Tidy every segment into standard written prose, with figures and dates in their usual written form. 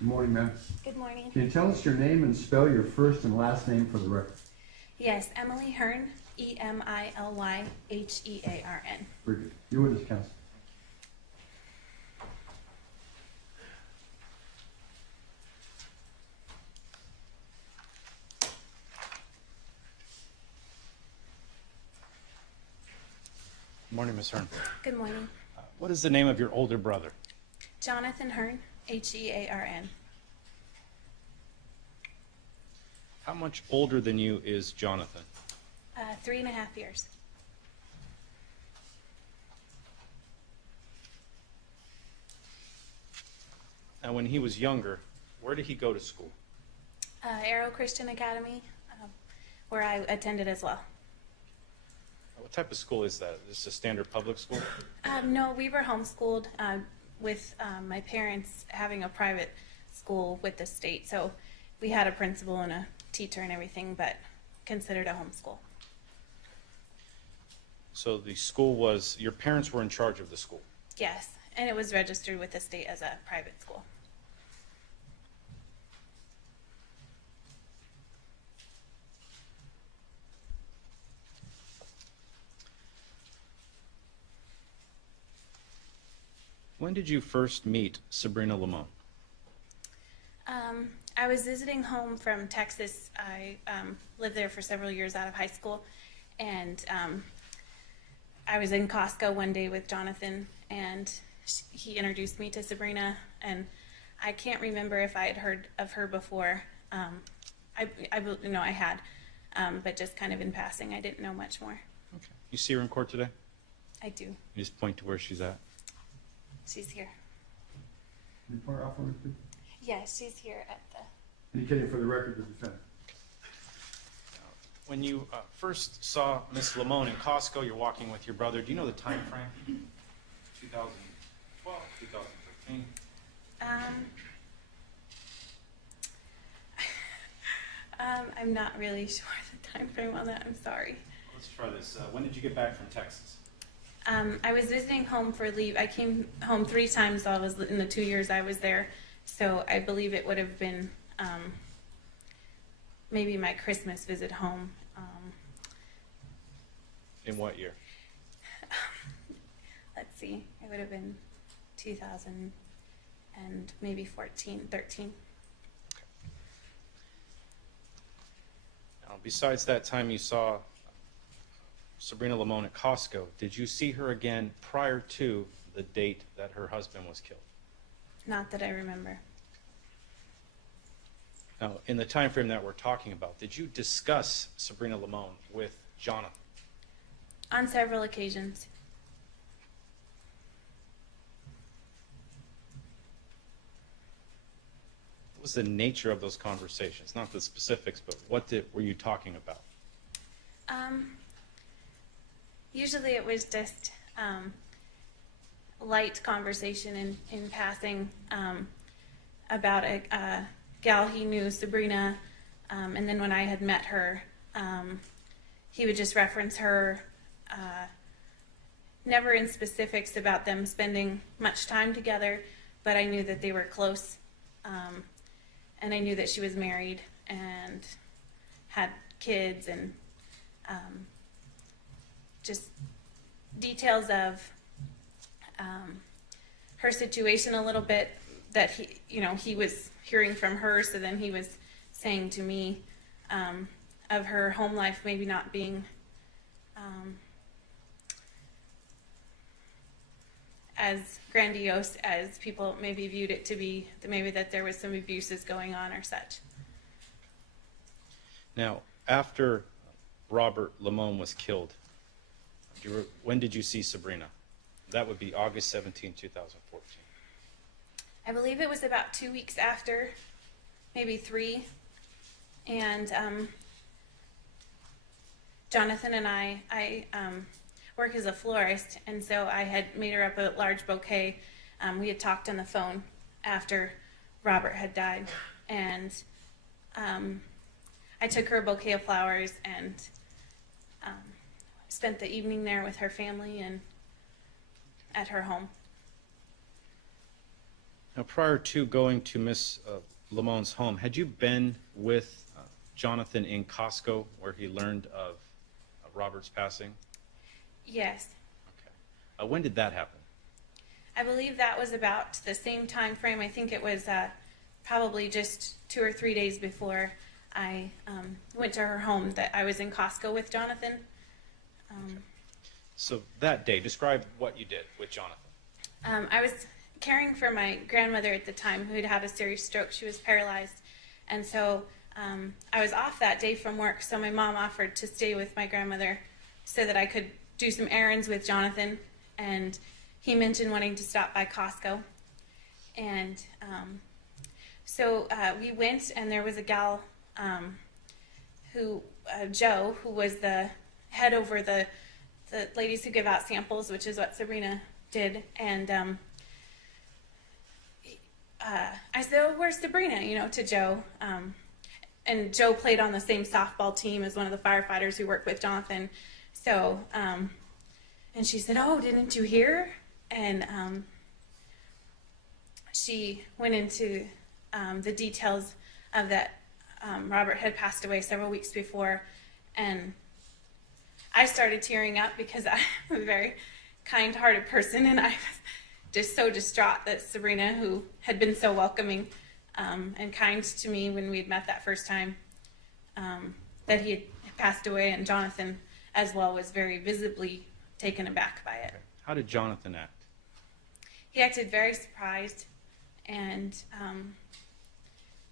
Good morning, ma'am. Good morning. Can you tell us your name and spell your first and last name for the record? Yes, Emily Hearn, Emilyhearn. Very good. Your witness, counsel. Good morning, Ms. Hearn. Good morning. What is the name of your older brother? Jonathan Hearn, Hearn. How much older than you is Jonathan? 3.5 years. Now, when he was younger, where did he go to school? Arrow Christian Academy, where I attended as well. What type of school is that? Is this a standard public school? No, we were homeschooled with my parents having a private school with the state. So we had a principal and a teacher and everything, but considered a homeschool. So the school was, your parents were in charge of the school? Yes, and it was registered with the state as a private school. When did you first meet Sabrina Limon? I was visiting home from Texas. I lived there for several years out of high school, and I was in Costco one day with Jonathan, and he introduced me to Sabrina, and I can't remember if I had heard of her before. I had, but just kind of in passing. I didn't know much more. Okay. You see her in court today? I do. You just point to where she's at. She's here. Can you point her out for me, please? Yes, she's here at the... Indicating for the record the defendant. When you first saw Miss Limon in Costco, you're walking with your brother. Do you know the time frame? 2012, 2013? I'm not really sure the time frame on that. I'm sorry. Let's try this. When did you get back from Texas? I was visiting home for leave. I came home 3 times while I was in the 2 years I was there. So I believe it would have been maybe my Christmas visit home. In what year? Let's see. It would have been 2000 and maybe 13. Now, besides that time you saw Sabrina Limon at Costco, did you see her again prior to the date that her husband was killed? Not that I remember. Now, in the time frame that we're talking about, did you discuss Sabrina Limon with Jonathan? On several occasions. What was the nature of those conversations? Not the specifics, but what were you talking about? Usually it was just light conversation in passing about a gal he knew, Sabrina, and then when I had met her, he would just reference her, never in specifics about them spending much time together, but I knew that they were close, and I knew that she was married and had kids, and just details of her situation a little bit that he was hearing from her, so then he was saying to me of her home life maybe not being as grandiose as people maybe viewed it to be, maybe that there was some abuses going on or such. Now, after Robert Limon was killed, when did you see Sabrina? That would be August 17, 2014. I believe it was about 2 weeks after, maybe 3, and Jonathan and I work as a florist, and so I had made her up a large bouquet. We had talked on the phone after Robert had died, and I took her a bouquet of flowers and spent the evening there with her family and at her home. Now, prior to going to Miss Limon's home, had you been with Jonathan in Costco where he learned of Robert's passing? Yes. Okay. When did that happen? I believe that was about the same time frame. I think it was probably just 2 or 3 days before I went to her home that I was in Costco with Jonathan. So that day, describe what you did with Jonathan. I was caring for my grandmother at the time who had had a serious stroke. She was paralyzed. And so I was off that day from work, so my mom offered to stay with my grandmother so that I could do some errands with Jonathan. And he mentioned wanting to stop by Costco. And so we went, and there was a gal Joe, who was the head over the ladies who give out samples, which is what Sabrina did. And I said, "Oh, where's Sabrina?" To Joe. And Joe played on the same softball team as one of the firefighters who worked with Jonathan. So, and she said, "Oh, didn't you hear?" And she went into the details of that. Robert had passed away several weeks before, and I started tearing up because I'm a very kind-hearted person, and I was just so distraught that Sabrina, who had been so welcoming and kind to me when we had met that first time, that he had passed away, and Jonathan as well was very visibly taken aback by it. How did Jonathan act? He acted very surprised and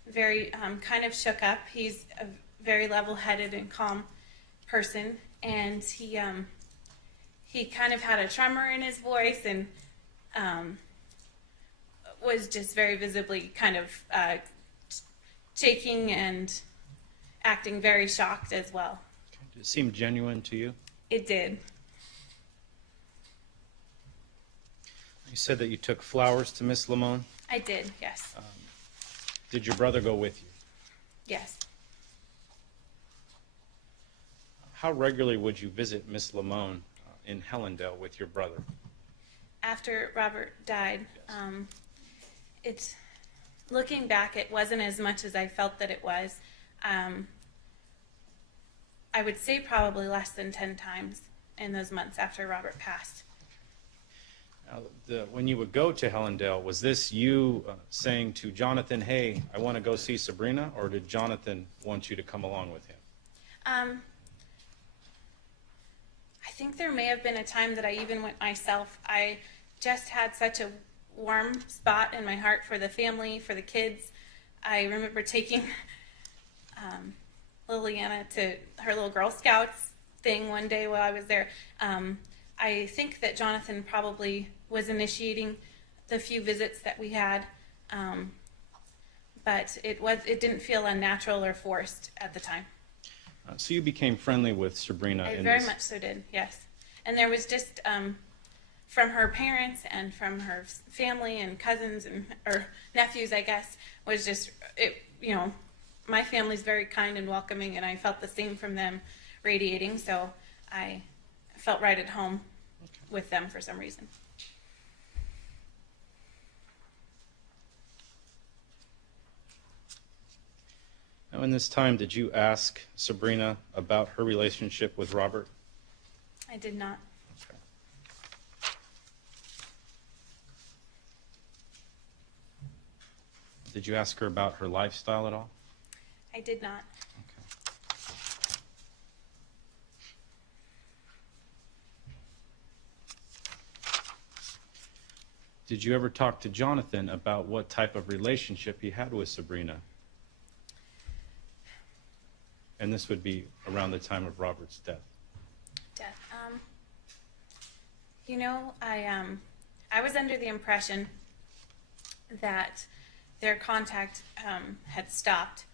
very kind of shook up. He's a very level-headed and calm person, and he kind of had a tremor in his voice and was just very visibly kind of shaking and acting very shocked as well. Did it seem genuine to you? It did. You said that you took flowers to Miss Limon. I did, yes. Did your brother go with you? Yes. How regularly would you visit Miss Limon in Hellendale with your brother? After Robert died, it's looking back, it wasn't as much as I felt that it was. I would say probably less than 10 times in those months after Robert passed. Now, when you would go to Hellendale, was this you saying to Jonathan, "Hey, I want to go see Sabrina," or did Jonathan want you to come along with him? I think there may have been a time that I even went myself. I just had such a warm spot in my heart for the family, for the kids. I remember taking Liliana to her little Girl Scouts thing one day while I was there. I think that Jonathan probably was initiating the few visits that we had, but it didn't feel unnatural or forced at the time. So you became friendly with Sabrina. I very much so did, yes. And there was just from her parents and from her family and cousins or nephews, I guess, was just it. My family's very kind and welcoming, and I felt the same from them radiating. So I felt right at home with them for some reason. Now, in this time, did you ask Sabrina about her relationship with Robert? I did not. Okay. Did you ask her about her lifestyle at all? I did not. Okay. Did you ever talk to Jonathan about what type of relationship he had with Sabrina? And this would be around the time of Robert's death. I was under the impression that their contact had stopped.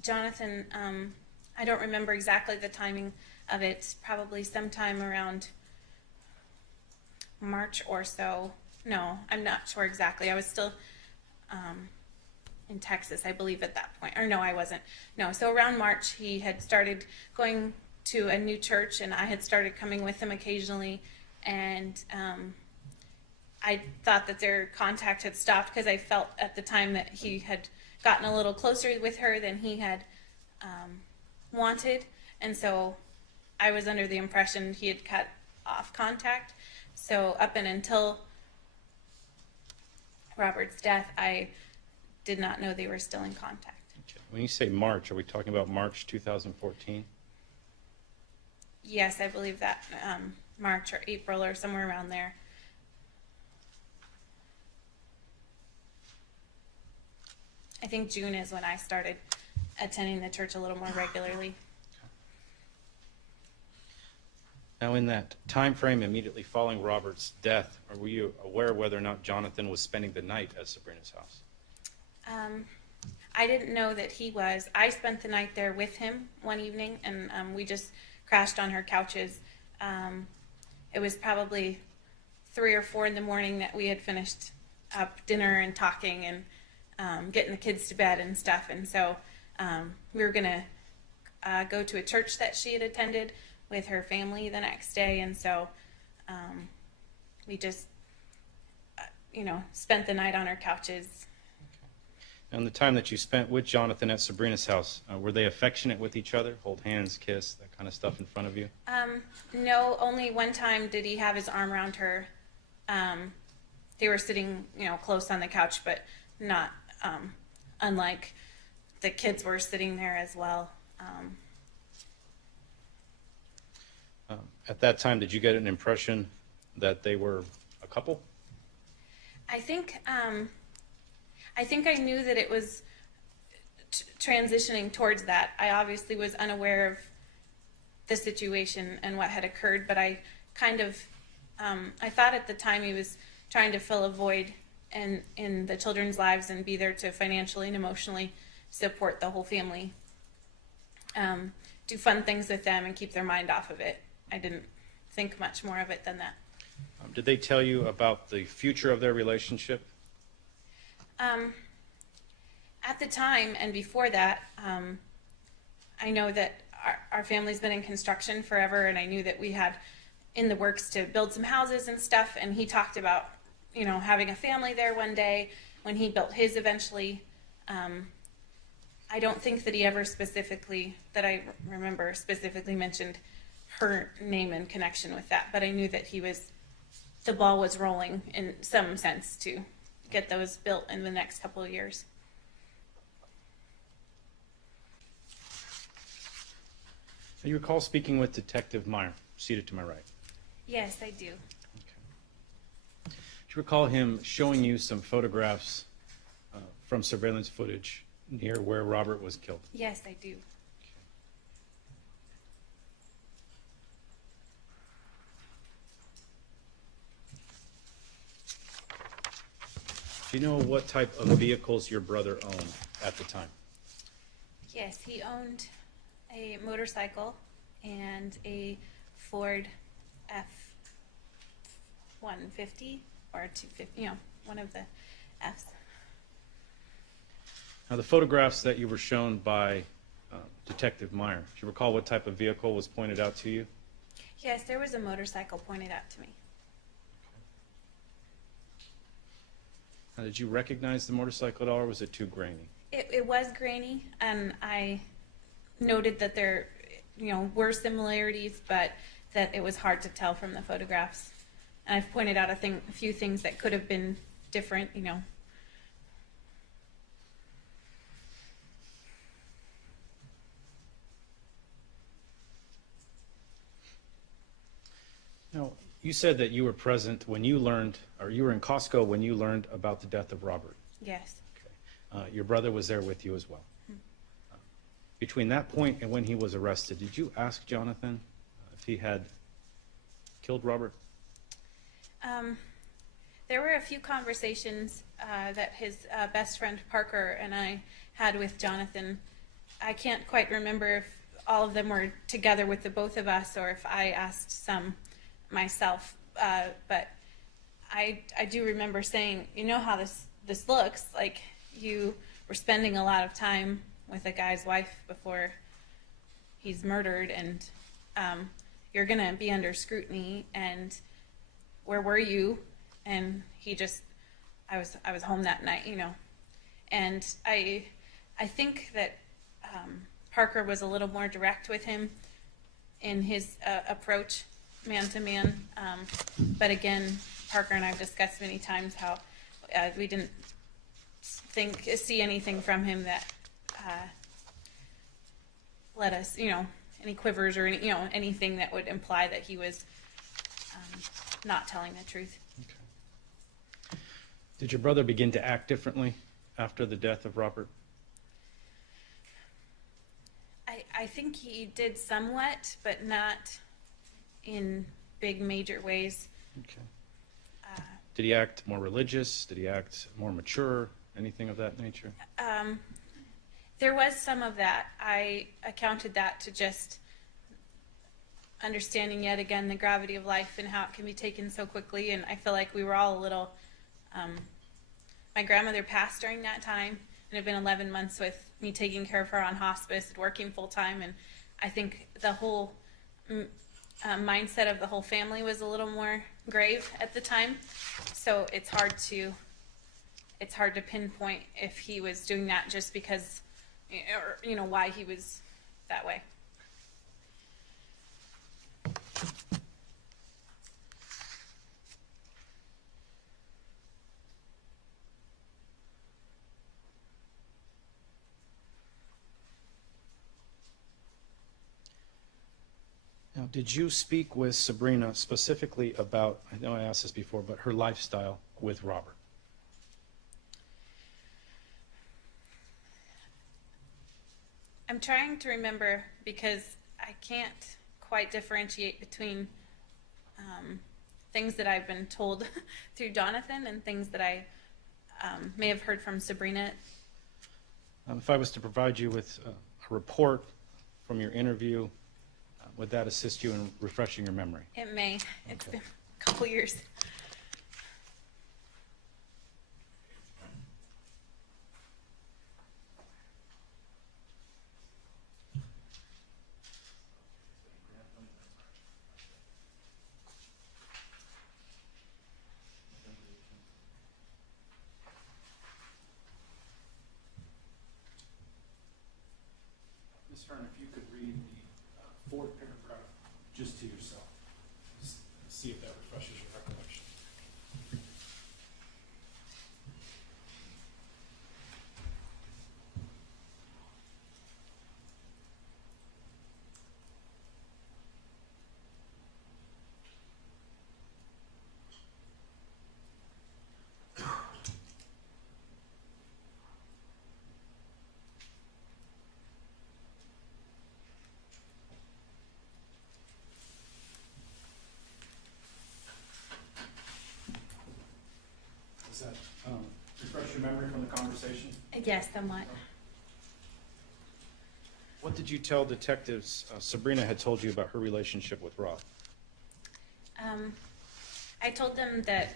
Jonathan, I don't remember exactly the timing of it, probably sometime around March or so. No, I'm not sure exactly. I was still in Texas, I believe, at that point. Or no, I wasn't. No, so around March, he had started going to a new church, and I had started coming with him occasionally. And I thought that their contact had stopped because I felt at the time that he had gotten a little closer with her than he had wanted. And so I was under the impression he had cut off contact. So up and until Robert's death, I did not know they were still in contact. Okay. When you say March, are we talking about March 2014? Yes, I believe that March or April or somewhere around there. I think June is when I started attending the church a little more regularly. Now, in that time frame immediately following Robert's death, were you aware whether or not Jonathan was spending the night at Sabrina's house? I didn't know that he was. I spent the night there with him one evening, and we just crashed on her couches. It was probably 3 or 4 in the morning that we had finished up dinner and talking and getting the kids to bed and stuff. And so we were going to go to a church that she had attended with her family the next day. And so we just, spent the night on our couches. And the time that you spent with Jonathan at Sabrina's house, were they affectionate with each other? Hold hands, kiss, that kind of stuff in front of you? No, only one time did he have his arm around her. They were sitting, close on the couch, but not unlike the kids were sitting there as well. At that time, did you get an impression that they were a couple? I think I knew that it was transitioning towards that. I obviously was unaware of the situation and what had occurred, but I kind of, I thought at the time he was trying to fill a void in the children's lives and be there to financially and emotionally support the whole family, do fun things with them and keep their mind off of it. I didn't think much more of it than that. Did they tell you about the future of their relationship? At the time and before that, I know that our family's been in construction forever, and I knew that we had in the works to build some houses and stuff, and he talked about, having a family there one day when he built his eventually. I don't think that he ever specifically, that I remember specifically mentioned her name in connection with that, but I knew that the ball was rolling in some sense to get those built in the next couple of years. You recall speaking with Detective Meyer, seated to my right. Yes, I do. Okay. Do you recall him showing you some photographs from surveillance footage near where Robert was killed? Yes, I do. Do you know what type of vehicles your brother owned at the time? Yes, he owned a motorcycle and a Ford F-150 or 250, one of the Fs. Now, the photographs that you were shown by Detective Meyer, do you recall what type of vehicle was pointed out to you? Yes, there was a motorcycle pointed out to me. Now, did you recognize the motorcycle at all, or was it too grainy? It was grainy, and I noted that there, were similarities, but that it was hard to tell from the photographs. And I've pointed out a few things that could have been different, Now, you said that you were present when you learned, or you were in Costco when you learned about the death of Robert. Yes. Okay. Your brother was there with you as well. Between that point and when he was arrested, did you ask Jonathan if he had killed Robert? There were a few conversations that his best friend Parker and I had with Jonathan. I can't quite remember if all of them were together with the both of us or if I asked some myself, but I do remember saying, how this looks like you were spending a lot of time with a guy's wife before he's murdered, and you're gonna be under scrutiny, and where were you? And I was home that night, and I think that Parker was a little more direct with him in his approach, man to man. But again, Parker and I've discussed many times how we didn't see anything from him that let us, any quivers or anything that would imply that he was not telling the truth. Okay. Did your brother begin to act differently after the death of Robert? I think he did somewhat, but not in big major ways. Okay. Did he act more religious? Did he act more mature? Anything of that nature? There was some of that. I accounted that to just understanding yet again the gravity of life and how it can be taken so quickly. And I feel like we were all a little. My grandmother passed during that time, and it had been 11 months with me taking care of her on hospice and working full time. And I think the whole mindset of the whole family was a little more grave at the time. So it's hard to pinpoint if he was doing that just because, or why he was that way. Now, did you speak with Sabrina specifically about, I know I asked this before, but her lifestyle with Robert? I'm trying to remember because I can't quite differentiate between things that I've been told through Jonathan and things that I may have heard from Sabrina. If I was to provide you with a report from your interview, would that assist you in refreshing your memory? It may. It's Okay. been a couple years. Ms. Hearn, if you could read the fourth paragraph just to yourself, just see if that refreshes your recollection. Does that refresh your memory from the conversation? Yes, somewhat. What did you tell detectives Sabrina had told you about her relationship with Rob? I told them that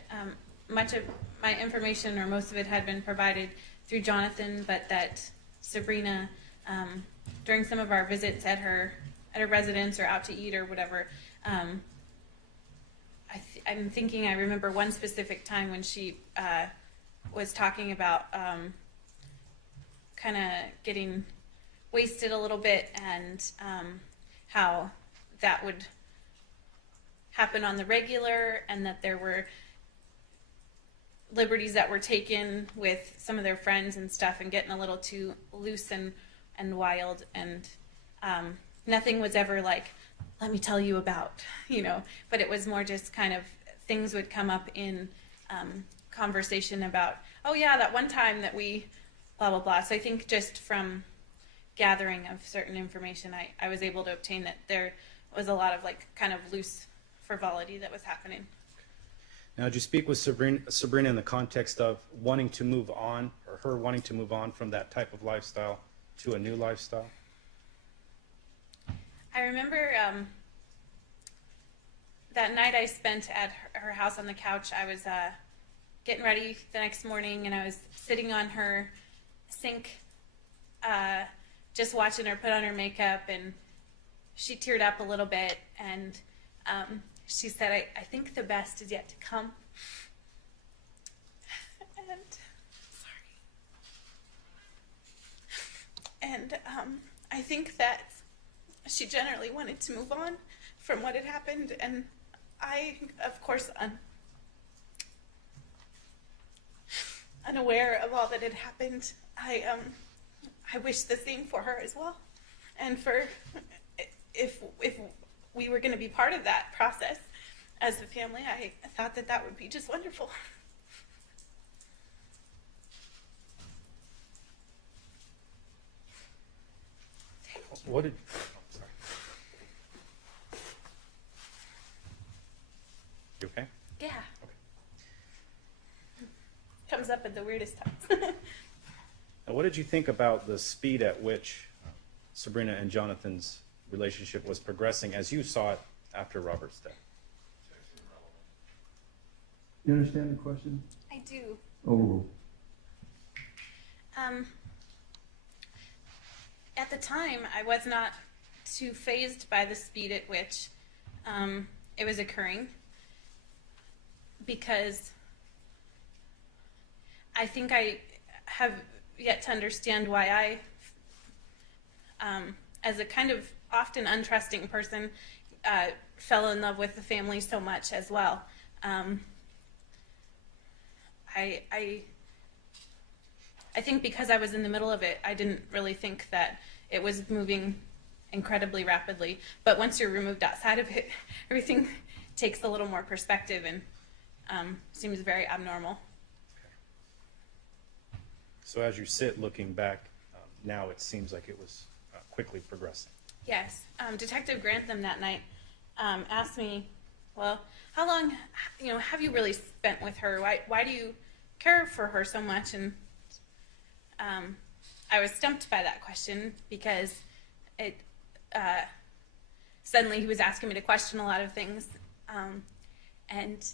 much of my information, or most of it, had been provided through Jonathan, but that Sabrina, during some of our visits at her residence or out to eat or whatever, I'm thinking I remember one specific time when she was talking about kind of getting wasted a little bit, and how that would happen on the regular, and that there were liberties that were taken with some of their friends and stuff, and getting a little too loose and wild, and nothing was ever like, let me tell you about, but it was more just kind of things would come up in conversation about, oh yeah, that one time that we blah blah blah. So I think just from gathering of certain information, I was able to obtain that there was a lot of like kind of loose frivolity that was happening. Now, did you speak with Sabrina in the context of wanting to move on, or her wanting to move on from that type of lifestyle to a new lifestyle? I remember that night I spent at her house on the couch. I was getting ready the next morning, and I was sitting on her sink, just watching her put on her makeup, and she teared up a little bit, and she said, I think the best is yet to come. And I think that she generally wanted to move on from what had happened, and I, of course, unaware of all that had happened, I wish the same for her as well, and for if we were going to be part of that process as a family, I thought that that would be just wonderful. What did? Oh, sorry. You okay? Yeah. Okay. Comes up at the weirdest times. Now, what did you think about the speed at which Sabrina and Jonathan's relationship was progressing as you saw it after Robert's death? You understand the question? I do. Oh, At the time, I was not too fazed by the speed at which it was occurring, because I think I have yet to understand why as a kind of often untrusting person, fell in love with the family so much as well. I think because I was in the middle of it, I didn't really think that it was moving incredibly rapidly. But once you're removed outside of it, everything takes a little more perspective and seems very abnormal. Okay. So as you sit looking back, now it seems like it was quickly progressing. Yes. Detective Grantham that night asked me, well, how long, have you really spent with her? Why do you care for her so much? And I was stumped by that question because it suddenly he was asking me to question a lot of things, and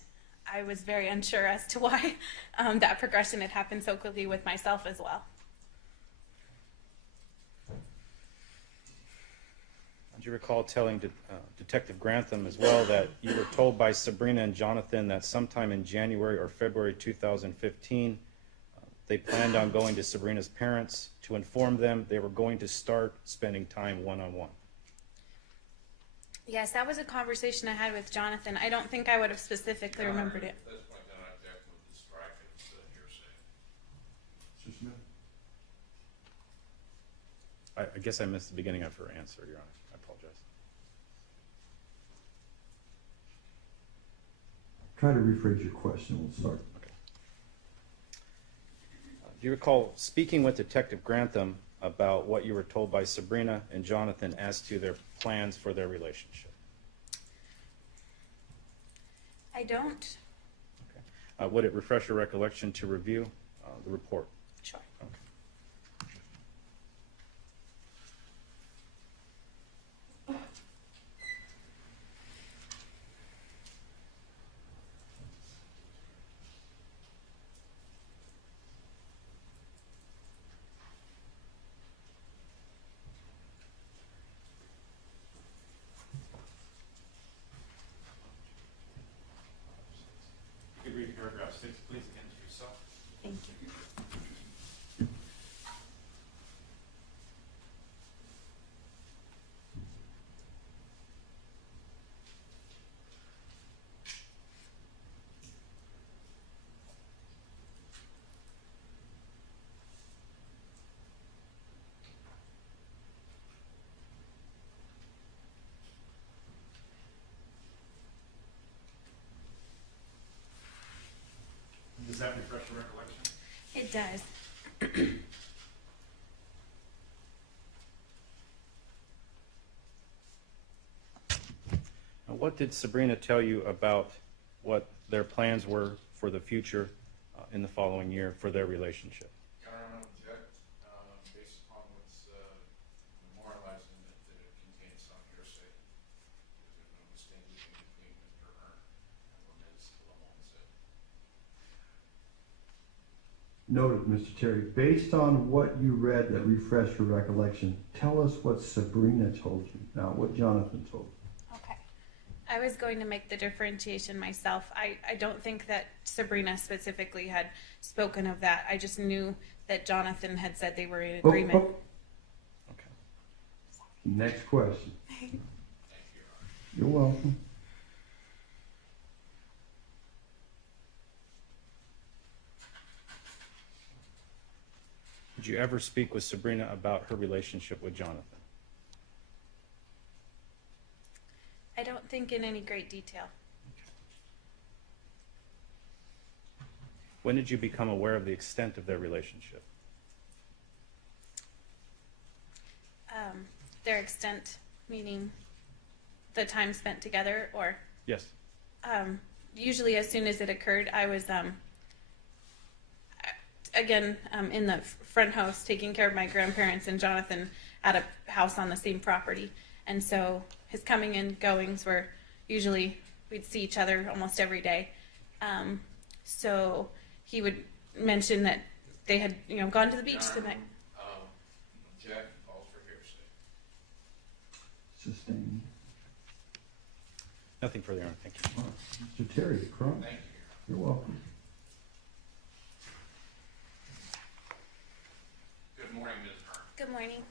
I was very unsure as to why that progression had happened so quickly with myself as well. Do you recall telling Detective Grantham as well that you were told by Sabrina and Jonathan that sometime in January or February 2015, they planned on going to Sabrina's parents to inform them they were going to start spending time one-on-one? Yes, that was a conversation I had with Jonathan. I don't think I would have specifically remembered it. At this point, then I have to distract it, so hearsay. Mr. Smith? I guess I missed the beginning of her answer, Your Honor. I apologize. Try to rephrase your question. We'll start. Okay. Do you recall speaking with Detective Grantham about what you were told by Sabrina and Jonathan as to their plans for their relationship? I don't. Okay. Would it refresh your recollection to review the report? Sure. Okay. You could read paragraph 6, please, again to yourself. Thank you. Does that refresh your recollection? It does. Now, what did Sabrina tell you about what their plans were for the future in the following year for their relationship? I don't know, Jack, based upon what's memorialized in it, that it contains some hearsay. There's no distinguishing between Mr. Hearn and what Ms. Lamont said. Noted, Mr. Terry. Based on what you read that refreshed your recollection, tell us what Sabrina told you, not what Jonathan told you. Okay. I was going to make the differentiation myself. I don't think that Sabrina specifically had spoken of that. I just knew that Jonathan had said they were in agreement. Next question. Thank you, You're Your Honor. welcome. Did you ever speak with Sabrina about her relationship with Jonathan? I don't think in any great detail. When did you become aware of the extent of their relationship? Their extent, meaning the time spent together, or Yes. usually as soon as it occurred, I was again in the front house taking care of my grandparents and Jonathan at a house on the same property, and so his coming and goings were usually, we'd see each other almost every day. So he would mention that they had gone to the beach the night. Jack calls for hearsay. Sustained. Nothing further, Your Honor. Thank you. All right. Mr. Terry, Crump. Thank you, Your You're welcome. Honor. Good morning, Ms. Hearn. Good morning.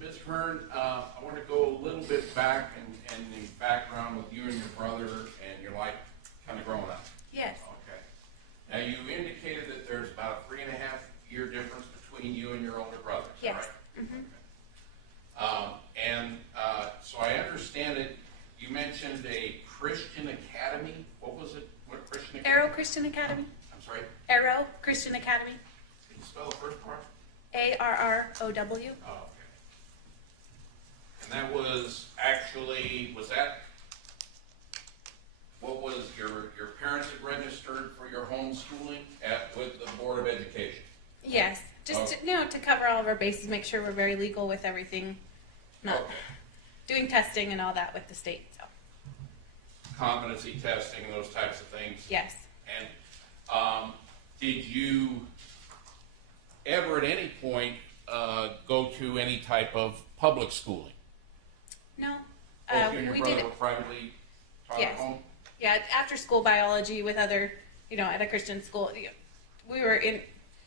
Ms. Hearn, I want to go a little bit back in the background with you and your brother and your life kind of growing up. Yes. Okay. Now, you indicated that there's about a 3.5-year difference between you and your older brother, is that Yes. right? Mm-hmm. So I understand it, you mentioned a Christian academy. What was it? What Christian academy? Arrow Christian Academy. I'm sorry? Arrow Christian Academy. Can you spell the first part? ARROW. Oh, okay. And that was actually, what was your parents had registered for your homeschooling with the Board of Education? Yes. Just to cover all of our bases, make sure we're very legal with everything, not Okay. doing testing and all that with the state. So Competency testing, those types of things? yes. And did you ever at any point go to any type of public schooling? No. Both you and your We brother did were privately taught at Yes. home? Yeah, after school biology with other, at a Christian school. We were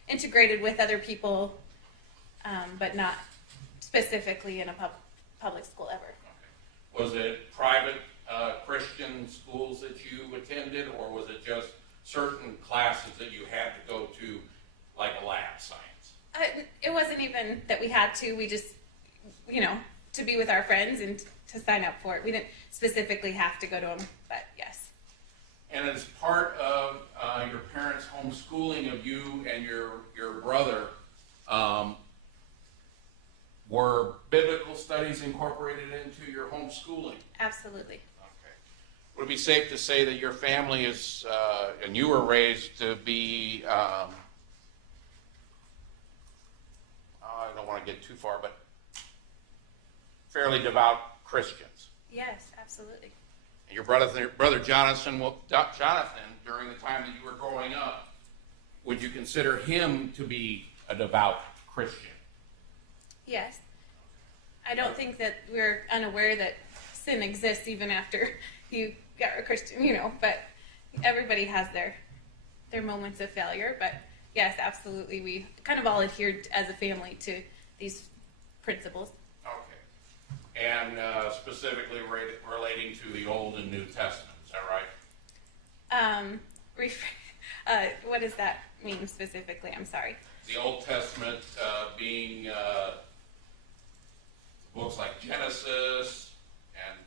integrated with other people, but not specifically in a public school ever. Okay. Was it private Christian schools that you attended, or was it just certain classes that you had to go to, like a lab science? It wasn't even that we had to. We just, to be with our friends and to sign up for it. We didn't specifically have to go to them, but yes. And as part of your parents' homeschooling of you and your brother, were biblical studies incorporated into your homeschooling? Absolutely. Okay. Would it be safe to say that your family is, and you were raised to be, I don't want to get too far, but fairly devout Christians? Yes, absolutely. And your brother Jonathan, during the time that you were growing up, would you consider him to be a devout Christian? Yes. I don't think that we're unaware that sin exists even after you got a Christian, but everybody has their moments of failure. But yes, absolutely. We kind of all adhered as a family to these principles. Okay. And specifically relating to the Old and New Testament, is that right? What does that mean specifically? I'm sorry. The Old Testament being books like Genesis and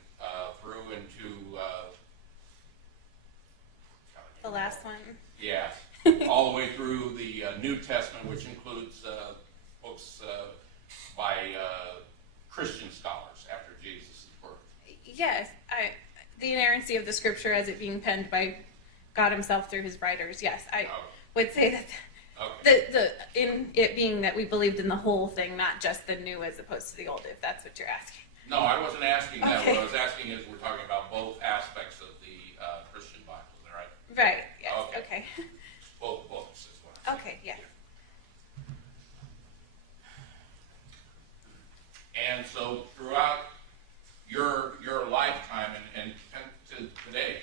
through into The last one. yeah, all the way through the New Testament, which includes books by Christian scholars after Jesus' birth. Yes, the inerrancy of the scripture as it being penned by God Himself through His writers. Yes, I would say that. Okay. In it being that we believed in the whole thing, not just the new as opposed to the old, if that's what you're asking. No, I wasn't asking that. Okay. What I was asking is we're talking about both aspects of the Christian Bible, is that right? Right. Yes. Okay. Okay. Both books is what I'm saying. Okay. Yeah. And so throughout your lifetime and to today,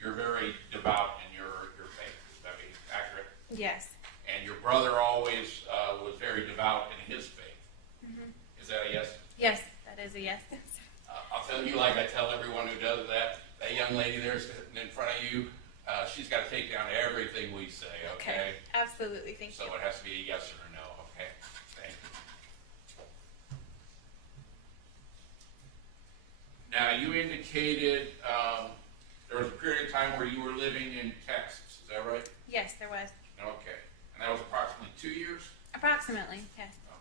you're very devout in your faith. Is that be accurate? Yes. And your brother always was very devout in his faith. Mm-hmm. Is that a yes? Yes, that That is a yes. I'll tell you like I tell everyone who does that. That young lady there sitting in front of you, she's got to take down everything we say, okay? Absolutely, thank So you. it has to be a yes or a no, okay? Thank you. Now, you indicated there was a period of time where you were living in Texas, is that right? Yes, there was. Okay. And that was approximately 2 years? Approximately, yes. Okay.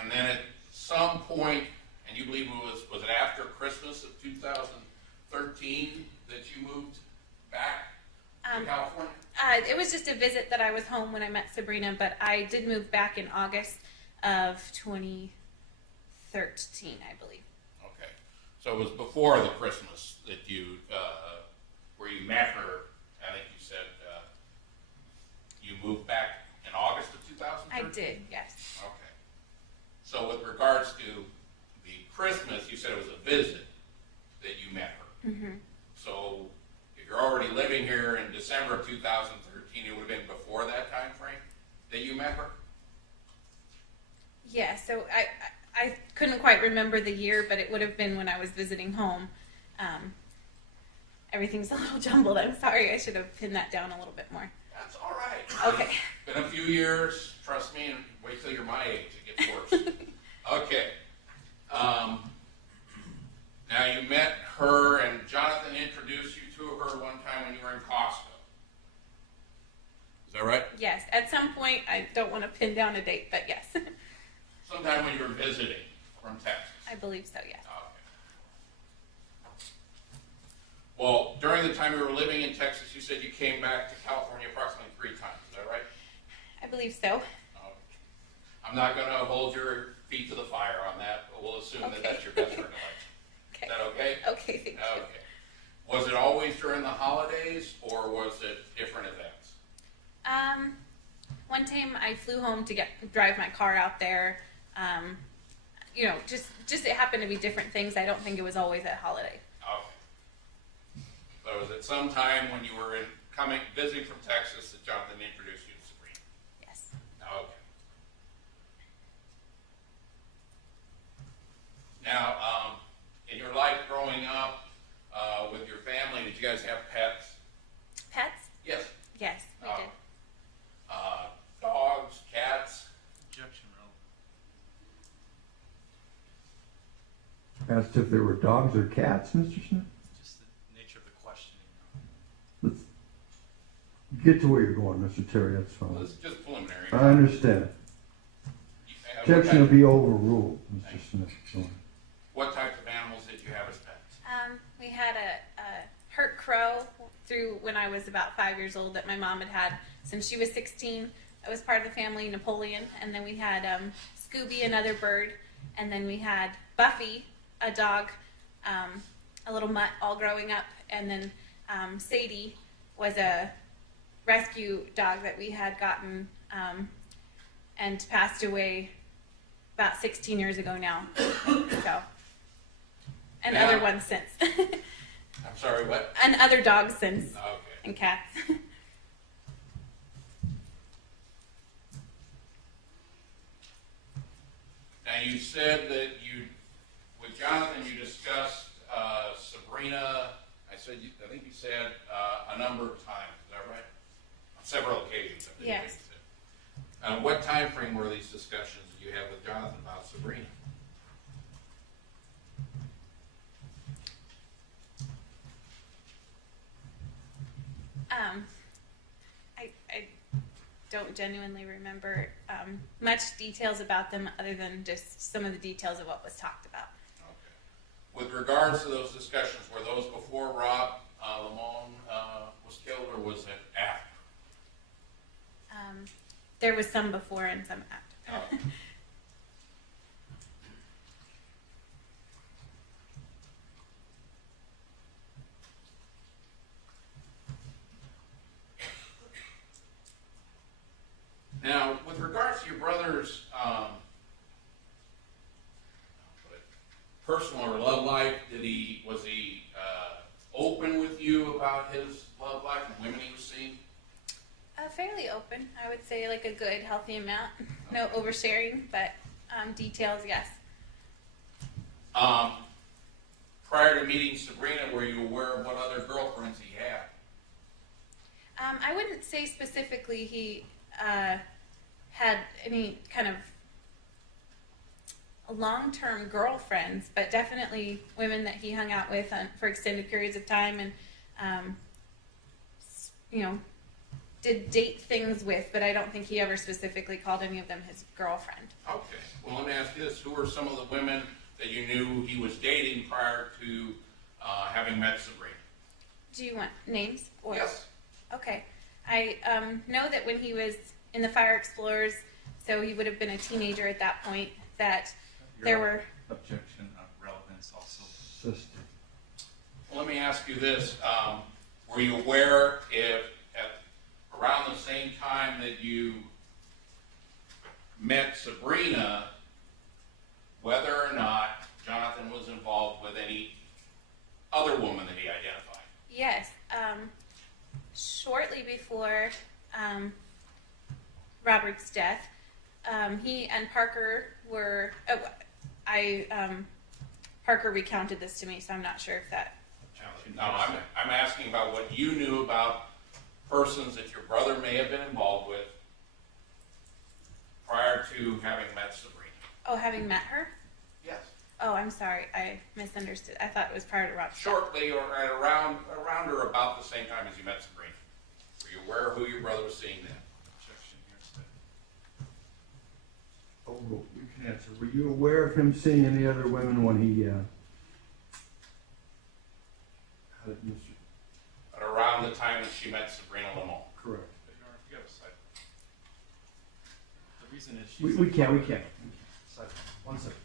And then at some point, and you believe was it after Christmas of 2013 that you moved back to California? It was just a visit that I was home when I met Sabrina, but I did move back in August of 2013, I believe. Okay. So it was before the Christmas that you, where you met her, I think you said you moved back in August of 2013? I did, yes. Okay. So with regards to the Christmas, you said it was a visit that you met her. Mm-hmm. So if you're already living here in December of 2013, it would have been before that time frame that you met her? Yeah, so I couldn't quite remember the year, but it would have been when I was visiting home. Everything's a little jumbled. I'm sorry. I should have pinned that down a little bit more. That's all right. Okay. It's been a few years. Trust me, and wait till you're my age. It gets worse. Okay. Now you met her, and Jonathan introduced you to her one time when you were in Costco. Is that right? Yes, at some point, I don't want to pin down a date, but yes. Sometime when you were visiting from Texas. I believe so, yes. Okay. Well, during the time you were living in Texas, you said you came back to California approximately 3 times. Is that right? I believe so. Okay. I'm not going to hold your feet to the fire on that, but we'll assume that Okay. that's your best recollection. Okay. Is that okay? Okay, thank you. Okay. Was it always during the holidays, or was it different events? One time I flew home to drive my car out there. You know, just it happened to be different things. I don't think it was always at holiday. Okay. So was it sometime when you were visiting from Texas that Jonathan introduced you to Sabrina? Yes. Okay. Now, in your life growing up with your family, did you guys have pets? Pets? Yes. Yes, we did. Dogs, cats? Objection, Ralph. Asked if there were dogs or cats, Mr. Smith? Just the nature of the questioning. Let's get to where you're going, Mr. Terry, that's Well, fine. this is just preliminary. I understand. Objection will be overruled, Mr. Smith. Go on. What types of animals did you have as pets? We had a hurt crow through when I was about 5 years old that my mom had since she was 16. That was part of the family, Napoleon. And then we had Scooby, another bird. And then we had Buffy, a dog, a little mutt all growing up. And then Sadie was a rescue dog that we had gotten and passed away about 16 years ago now. So, and Now- other ones since. I'm sorry, what? And other dogs since. Okay. And cats. Now you said that with Jonathan, you discussed Sabrina. I think you said a number of times. Is that right? On several occasions. I think Yes. you said. What time frame were these discussions that you had with Jonathan about Sabrina? I don't genuinely remember much details about them other than just some of the details of what was talked about. Okay. With regards to those discussions, were those before Rob Limon was killed, or was it after? There was some before and some after. Okay. Now, with regards to your brother's personal or love life, was he open with you about his love life and women he was seeing? Fairly open, I would say, like a good, healthy amount. No oversharing, but Details, yes. Prior to meeting Sabrina, were you aware of what other girlfriends he had? I wouldn't say specifically he had any kind of long-term girlfriends, but definitely women that he hung out with for extended periods of time, and you know, did date things with. But I don't think he ever specifically called any of them his girlfriend. Okay. Well, let me ask you this: who were some of the women that you knew he was dating prior to having met Sabrina? Do you want names? Or? Yes. Okay. I know that when he was in the Fire Explorers, so he would have been a teenager at that point, that there were... Objection of relevance also. Sister. Well, let me ask you this: were you aware if at around the same time that you met Sabrina, whether or not Jonathan was involved with any other woman that he identified? Yes. Shortly before Robert's death, he and Parker were... Parker recounted this to me, so I'm not sure if that... No, I'm asking about what you knew about persons that your brother may have been involved with prior to having met Sabrina. Oh, having met her? Yes. Oh, I'm sorry. I misunderstood. I thought it was prior to Robert's death. Shortly or at around or about the same time as you met Sabrina. Were you aware of who your brother was seeing then? Objection hearsay. Oh, you can answer. Were you aware of him seeing any other women when he, how did Mr. At around the time that she met Sabrina Limon. Correct. But Your Honor, if you have a side. The reason is she's... We can't. Side. 1 second.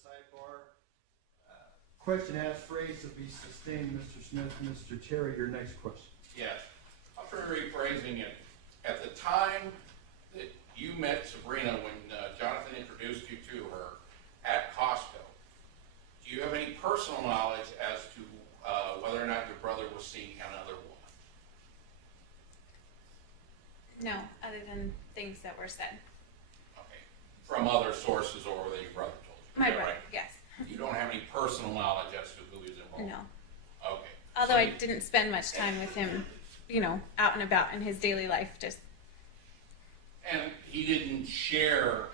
Sidebar. Question asked, phrase to be sustained, Mr. Smith. Mr. Terry, your next question. Yes. I'm rephrasing it. At the time that you met Sabrina when Jonathan introduced you to her at Costco. Do you have any personal knowledge as to whether or not your brother was seeing another woman? No, other than things that were said. Okay. From other sources or that your brother told you? My Is that brother, right? yes. You don't have any personal knowledge as to who is involved? No. Okay. Although So I didn't spend much time with him, out and about in his daily life, just, And he didn't share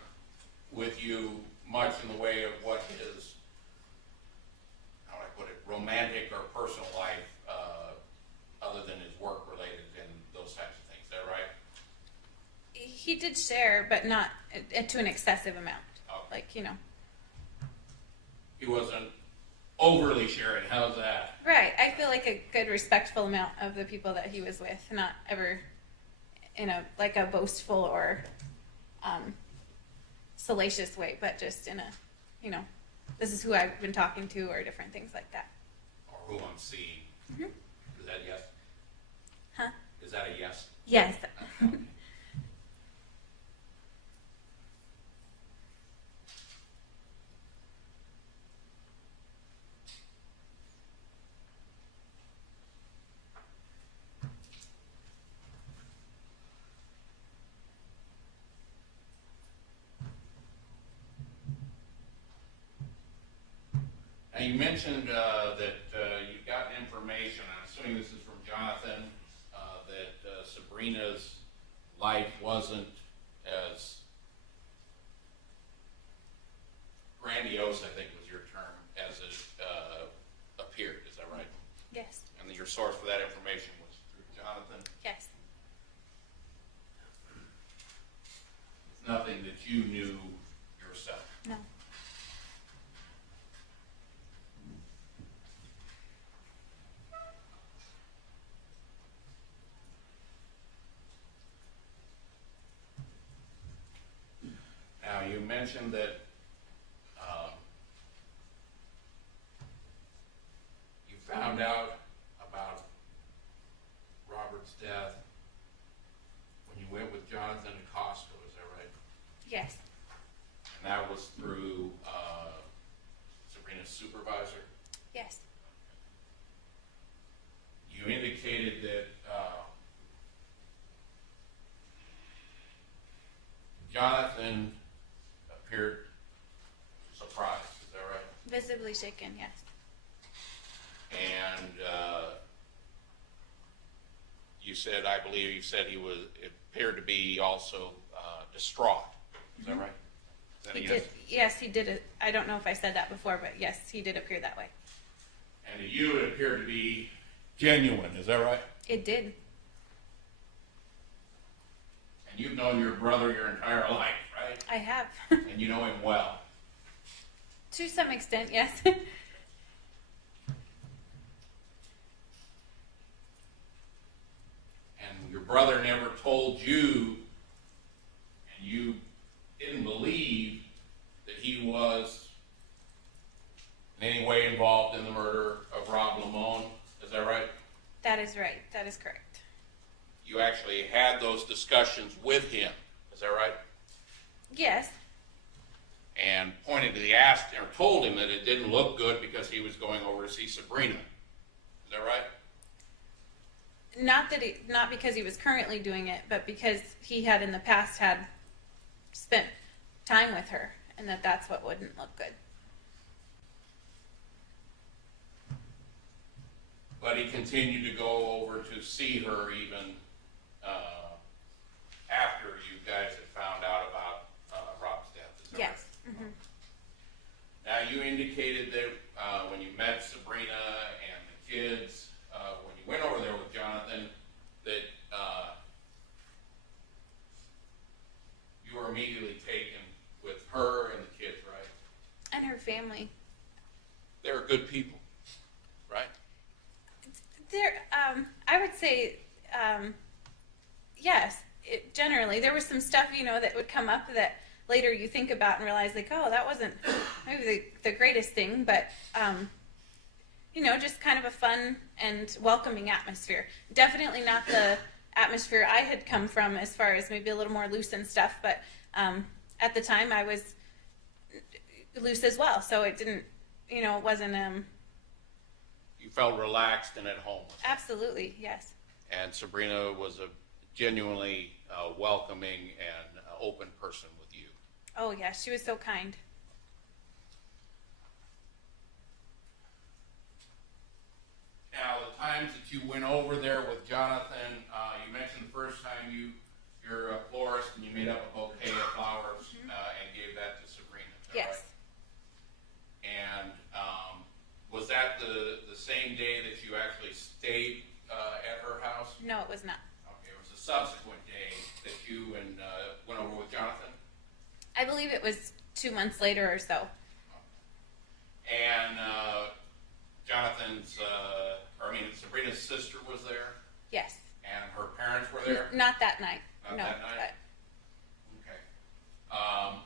with you much in the way of what his, how do I put it, romantic or personal life, other than his work related and those types of things. Is that right? he did share, but not to an excessive amount. Okay. He wasn't overly sharing. How's that? Right. I feel like a good, respectful amount of the people that he was with, not ever in a boastful or salacious way, but just in a, this is who I've been talking to, or different things like that. Or who I'm seeing? Mm-hmm. Is that yes? Huh? Is that a yes? Yes. Okay. Now, you mentioned that you've gotten information, I'm assuming this is from Jonathan, that Sabrina's life wasn't as grandiose, I think was your term, as it appeared. Is that right? Yes. And your source for that information was through Jonathan? Yes. It's nothing that you knew yourself? No. Now, you mentioned that you found out about Robert's death when you went with Jonathan to Costco, is that right? Yes. And that was through Sabrina's supervisor? Yes. You indicated that Jonathan appeared surprised, is that right? Visibly shaken, yes. And you said, I believe you said it appeared to be also distraught, is that right? Is that a He yes? did. Yes, he did. I don't know if I said that before, but yes, he did appear that way. And to you, it appeared to be genuine, is that right? It did. And you've known your brother your entire life, right? I have. And you know him well. To some extent, yes. And your brother never told you, and you didn't believe that he was in any way involved in the murder of Rob Limon, is that right? That is right. That is correct. You actually had those discussions with him, is that right? Yes. And pointed to the ass, or told him that it didn't look good because he was going over to see Sabrina, is that right? Not because he was currently doing it, but because he had in the past had spent time with her, and that's what wouldn't look good. But he continued to go over to see her even after you guys had found out about Rob's death, is that Yes. right? Mm-hmm. Now, you indicated that when you met Sabrina and the kids, when you went over there with Jonathan, that you were immediately taken with her and the kids, right? And her family. They were good people, right? I would say, yes. Generally, there was some stuff that would come up that later you think about and realize, oh, that wasn't maybe the greatest thing, but just kind of a fun and welcoming atmosphere. Definitely not the atmosphere I had come from, as far as maybe a little more loose and stuff. But at the time, I was loose as well, so it didn't, it wasn't. You felt relaxed and at home. Absolutely, yes. And Sabrina was a genuinely welcoming and open person with you. Oh yeah, she was so kind. Now, the times that you went over there with Jonathan, you mentioned the first time you're a florist and you made up a bouquet of flowers and gave that to Sabrina. Is that Yes. right? And was that the same day that you actually stayed at her house? No, it was not. Okay, it was a subsequent day that you and went over with Jonathan? I believe it was 2 months later or so. And Sabrina's sister was there, Yes. and her parents were there? Not that night. Not No. that night? Okay.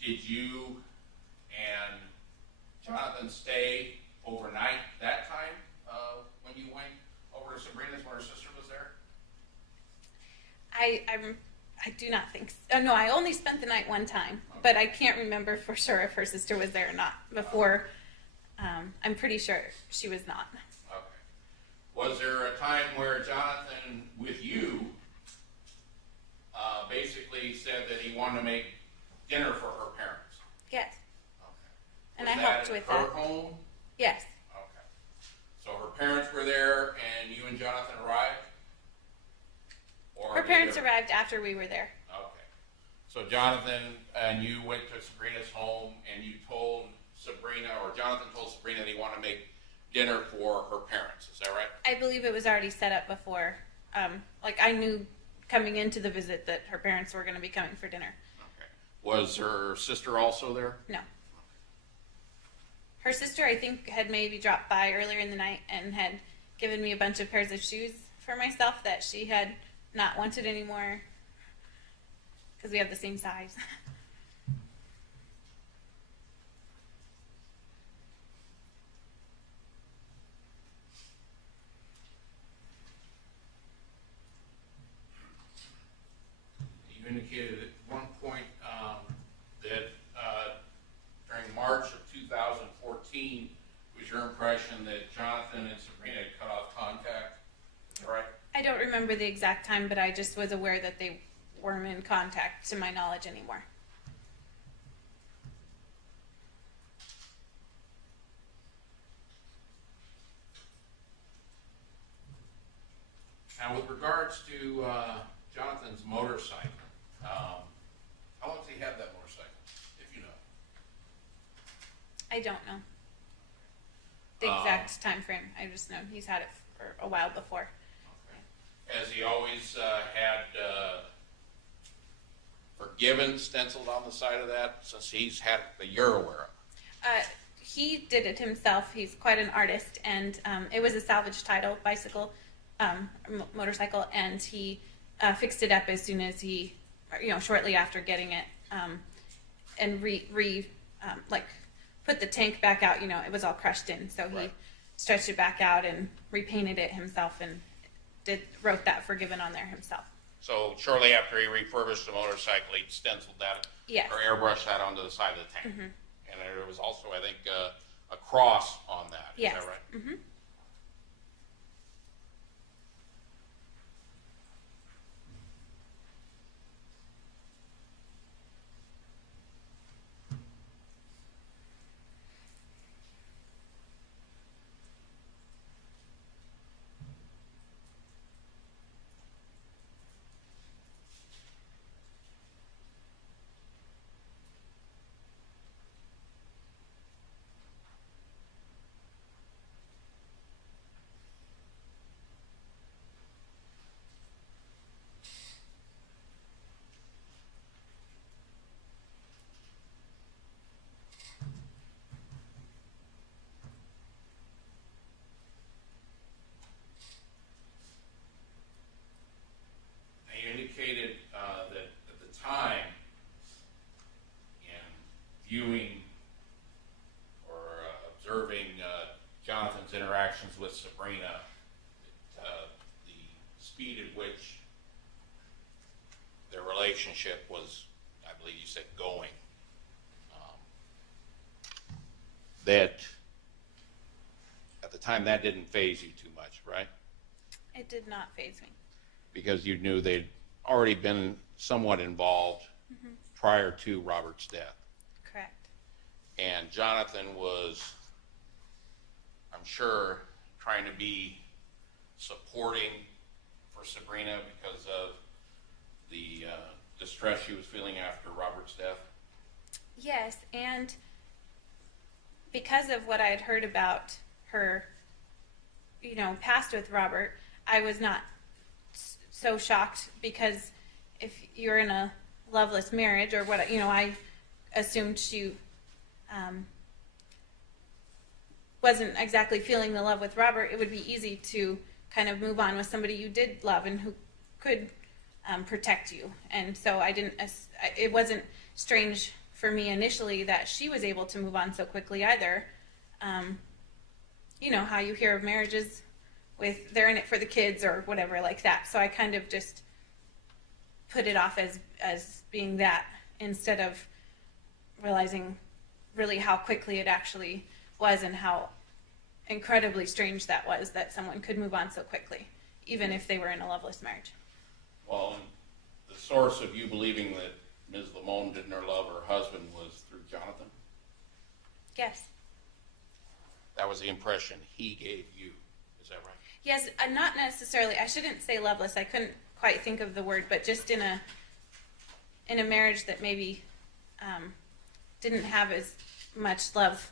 Did you and Jonathan stay overnight that time when you went over to Sabrina's when her sister was there? I do not think so. No, I only spent the night one time, but I can't remember for sure if her sister was there or not before. I'm pretty sure she was not. Okay. Was there a time where Jonathan, with you, basically said that he wanted to make dinner for her parents? Yes. Okay. And Was I that helped with at her that. home? Yes. Okay. So her parents were there and you and Jonathan arrived? Or Her did parents you- arrived after we were there. Okay. So Jonathan and you went to Sabrina's home and you told Sabrina, or Jonathan told Sabrina that he wanted to make dinner for her parents. Is that right? I believe it was already set up before. I knew coming into the visit that her parents were going to be coming for dinner. Okay. Was her sister also there? No. Her sister, I think, had maybe dropped by earlier in the night and had given me a bunch of pairs of shoes for myself that she had not wanted anymore because we have the same size. You indicated at one point that during March of 2014 was your impression that Jonathan and Sabrina had cut off contact. Is that right? I don't remember the exact time, but I just was aware that they weren't in contact, to my knowledge, anymore. Now, with regards to Jonathan's motorcycle, how long has he had that motorcycle, if you know? I don't know the exact time frame. I just know he's had it for a while before. Okay. Has he always had Forgiven stenciled on the side of that since he's had it that you're aware of? He did it himself. He's quite an artist, and it was a salvage title bicycle, motorcycle, and he fixed it up as soon as he, shortly after getting it, and put the tank back out. It was all crushed in, so he Right. stretched it back out and repainted it himself, and wrote that Forgiven on there himself. So shortly after he refurbished the motorcycle, he stenciled that Yes. or airbrushed that onto the side of the tank. And there was also, I think, a cross on that. Yes. Is that right? Mm-hmm. Now, you indicated that at the time, in viewing or observing Jonathan's interactions with Sabrina, the speed relationship was, I believe you said, going, that at the time that didn't faze you too much, right? It did not faze me. Because you knew they'd already been somewhat involved prior to Robert's death. Correct. And Jonathan was, I'm sure, trying to be supporting for Sabrina because of the distress she was feeling after Robert's death. Yes, and because of what I had heard about her, past with Robert, I was not so shocked, because if you're in a loveless marriage or what, I assumed she wasn't exactly feeling the love with Robert. It would be easy to kind of move on with somebody you did love and who could protect you. And so it wasn't strange for me initially that she was able to move on so quickly either. How you hear of marriages with they're in it for the kids or whatever like that. So I kind of just put it off as being that, instead of realizing really how quickly it actually was and how incredibly strange that was, that someone could move on so quickly, even if they were in a loveless marriage. Well, the source of you believing that Ms. Limon didn't love her husband was through Jonathan? Yes. That was the impression he gave you. Is that right? Yes, not necessarily. I shouldn't say loveless. I couldn't quite think of the word, but just in a marriage that maybe didn't have as much love,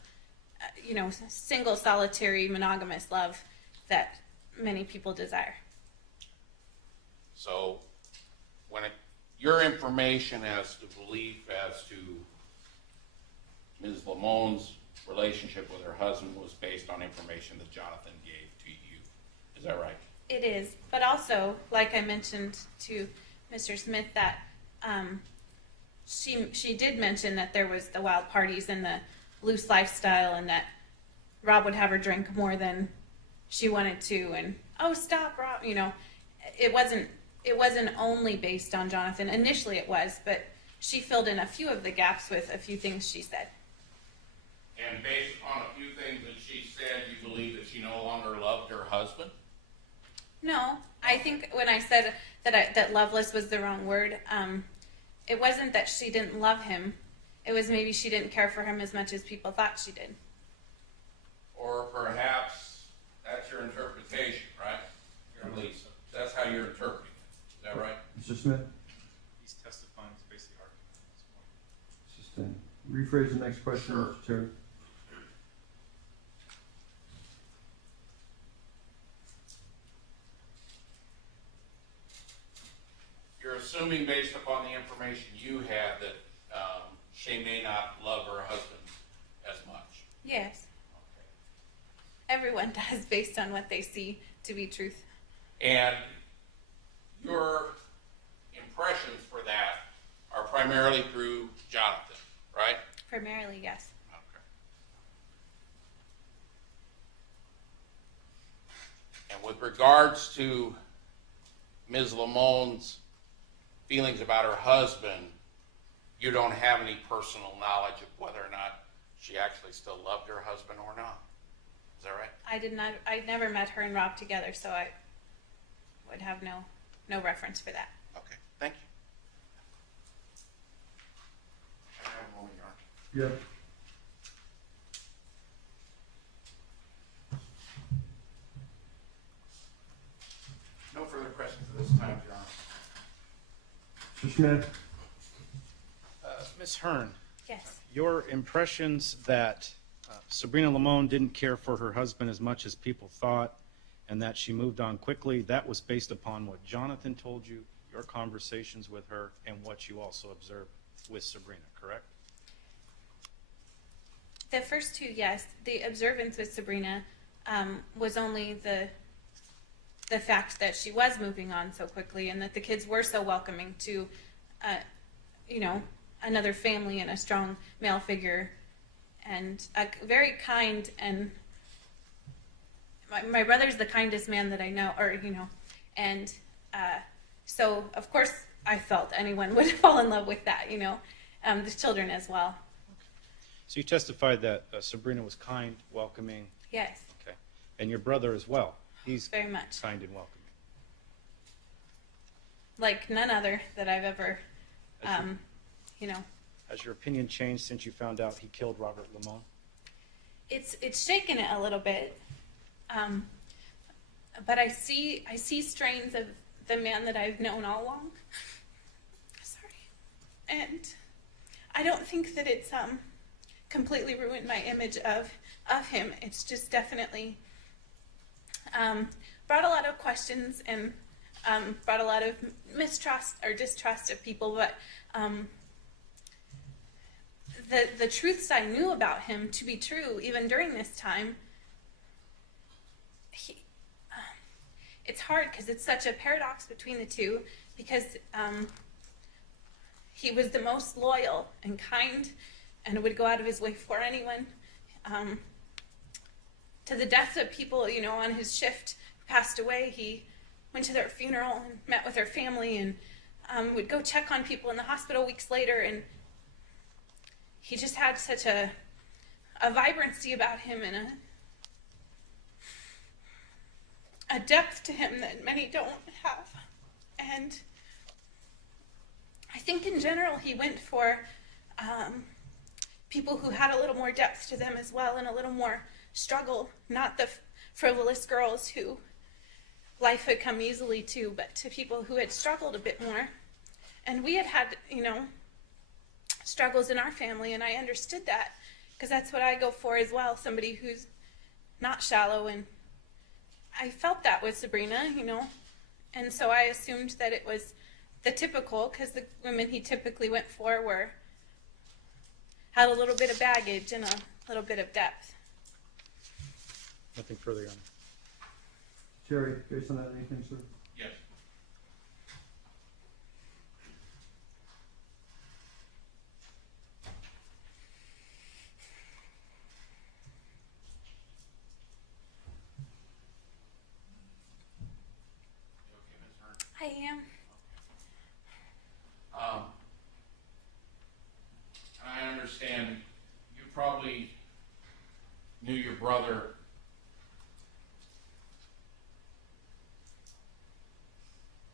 single, solitary, monogamous love that many people desire. So, your information as to belief as to Ms. Limon's relationship with her husband was based on information that Jonathan gave to you. Is that right? It is, but also, like I mentioned to Mr. Smith, that she did mention that there was the wild parties and the loose lifestyle, and that Rob would have her drink more than she wanted to, and stop, Rob. It wasn't only based on Jonathan. Initially, it was, but she filled in a few of the gaps with a few things she said. And based upon a few things that she said, you believe that she no longer loved her husband? No, I think when I said that loveless was the wrong word, it wasn't that she didn't love him. It was maybe she didn't care for him as much as people thought she did. Or perhaps that's your interpretation, right? At least that's how you're interpreting it. Is that right? Mr. Smith? He's testifying, he's basically arguing this morning. Just rephrase the next question, Sure. Mr. Terry. You're assuming, based upon the information you had, that she may not love her husband as much. Yes, Okay. everyone does, based on what they see to be truth. And your impressions for that are primarily through Jonathan, right? Primarily, yes. Okay. And with regards to Ms. Limon's feelings about her husband, you don't have any personal knowledge of whether or not she actually still loved her husband or not. Is that right? I never met her and Rob together, so I would have no reference for that. Okay, thank you. I have a moment, Your Honor. Yep. No further questions at this time, Your Honor. Mr. Smith? Ms. Hearn, Yes. your impressions that Sabrina Limon didn't care for her husband as much as people thought, and that she moved on quickly, that was based upon what Jonathan told you, your conversations with her, and what you also observed with Sabrina, correct? The first two, yes. The observance with Sabrina was only the fact that she was moving on so quickly, and that the kids were so welcoming to, another family and a strong male figure, and a very kind, and my brother's the kindest man that I know, and so of course I felt anyone would fall in love with that, the children as well. So you testified that Sabrina was kind, welcoming, Yes, okay, and your brother as well. He's very much. kind and welcoming. Like none other that I've ever, Has you know. Has your opinion changed since you found out he killed Robert Limon? It's shaken it a little bit, but I see strains of the man that I've known all along. Sorry, and I don't think that it's completely ruined my image of him. It's just definitely brought a lot of questions and brought a lot of mistrust or distrust of people, but the truths I knew about him to be true, even during this time, it's hard because it's such a paradox between the two, because he was the most loyal and kind and would go out of his way for anyone, to the deaths of people, on his shift who passed away. He went to their funeral and met with their family and would go check on people in the hospital weeks later, and he just had such a vibrancy about him and a depth to him that many don't have. And I think in general he went for people who had a little more depth to them as well and a little more struggle, not the frivolous girls who life had come easily to, but to people who had struggled a bit more. And we had struggles in our family, and I understood that because that's what I go for as well, somebody who's not shallow, and I felt that with Sabrina, and so I assumed that it was the typical, because the women he typically went for had a little bit of baggage and a little bit of depth. Nothing further on. Jerry, based on that, anything, sir? Yes. You okay, Ms. Hearn? I am. And I understand you probably knew your brother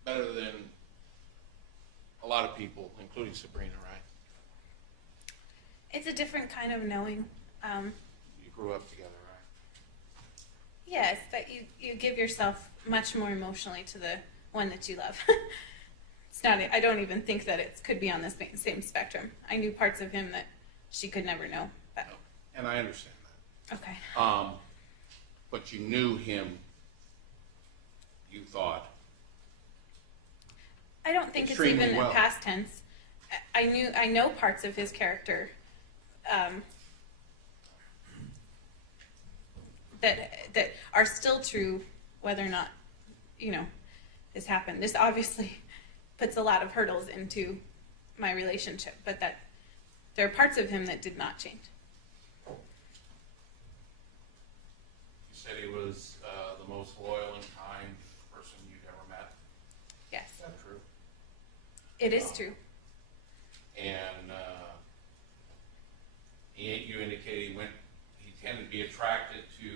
better than a lot of people, including Sabrina, right? It's a different kind of knowing. You grew up together, right? Yes, but you give yourself much more emotionally to the one that you love. It's not. I don't even think that it could be on the same spectrum. I knew parts of him that she could never know. But And I understand that. okay. But you knew him, you thought. I don't think it's Extremely even well. in past tense. I know parts of his character that are still true, whether or not this happened. This obviously puts a lot of hurdles into my relationship, but that there are parts of him that did not change. You said he was the most loyal and kind person you'd ever met. Yes, Is that true? it is true. And you indicated he tended to be attracted to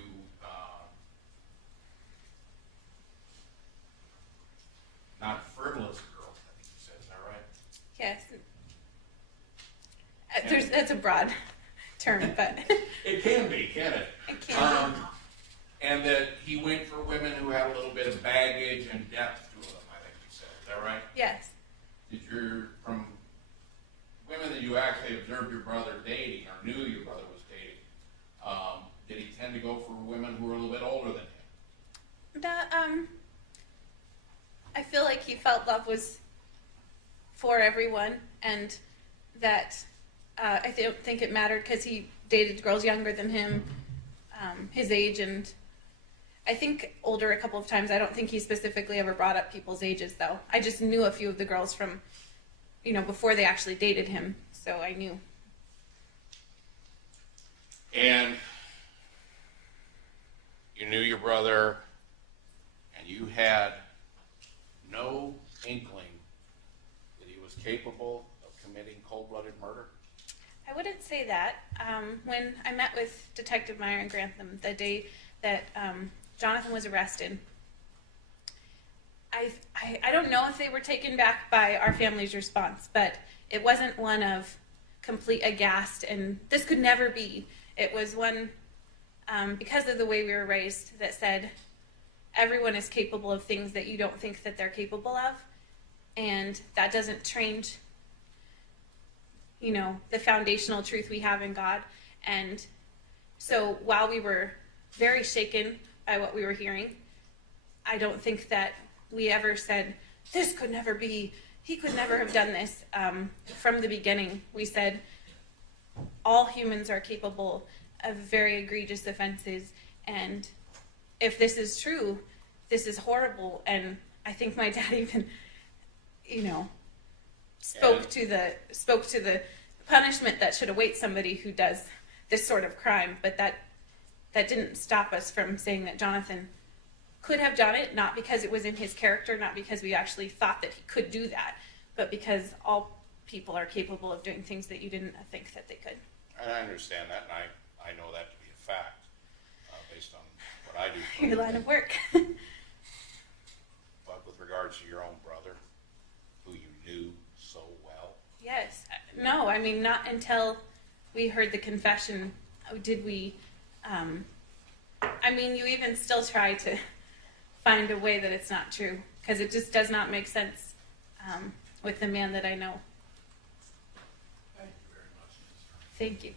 not frivolous girls, I think you said. Is that right? Yes. That's a broad term, but It can be, can it? it can. And that he went for women who had a little bit of baggage and depth to them, I think you said. Is that right? Yes. From women that you actually observed your brother dating or knew your brother was dating, did he tend to go for women who were a little bit older than him? I feel like he felt love was for everyone, and that I don't think it mattered because he dated girls younger than him, his age, and I think older a couple of times. I don't think he specifically ever brought up people's ages, though. I just knew a few of the girls from, before they actually dated him, so I knew. And you knew your brother, and you had no inkling was capable of committing cold-blooded murder? I wouldn't say that. When I met with Detective Meyer in Grantham the day that Jonathan was arrested, I don't know if they were taken back by our family's response, but it wasn't one of complete aghast and this could never be. It was one, because of the way we were raised, that said everyone is capable of things that you don't think that they're capable of, and that doesn't change, you know, the foundational truth we have in God. And so while we were very shaken by what we were hearing, I don't think that we ever said, this could never be, he could never have done this. From the beginning, we said, all humans are capable of very egregious offenses, and if this is true, this is horrible. And I think my dad even, you know, spoke to the punishment that should await somebody who does this sort of crime. But that didn't stop us from saying that Jonathan could have done it, not because it was in his character, not because we actually thought that he could do that, but because all people are capable of doing things that you didn't think that they could. And I understand that, and I know that to be a fact, based on what I do. for Your a line of living. work. But with regards to your own brother, who you knew so well, Yes. No, I mean, not until we heard the confession did we, I mean, you even still try to find a way that it's not true, because it just does not make sense with the man that I know. thank you very much, Ms. Hearn. Thank you.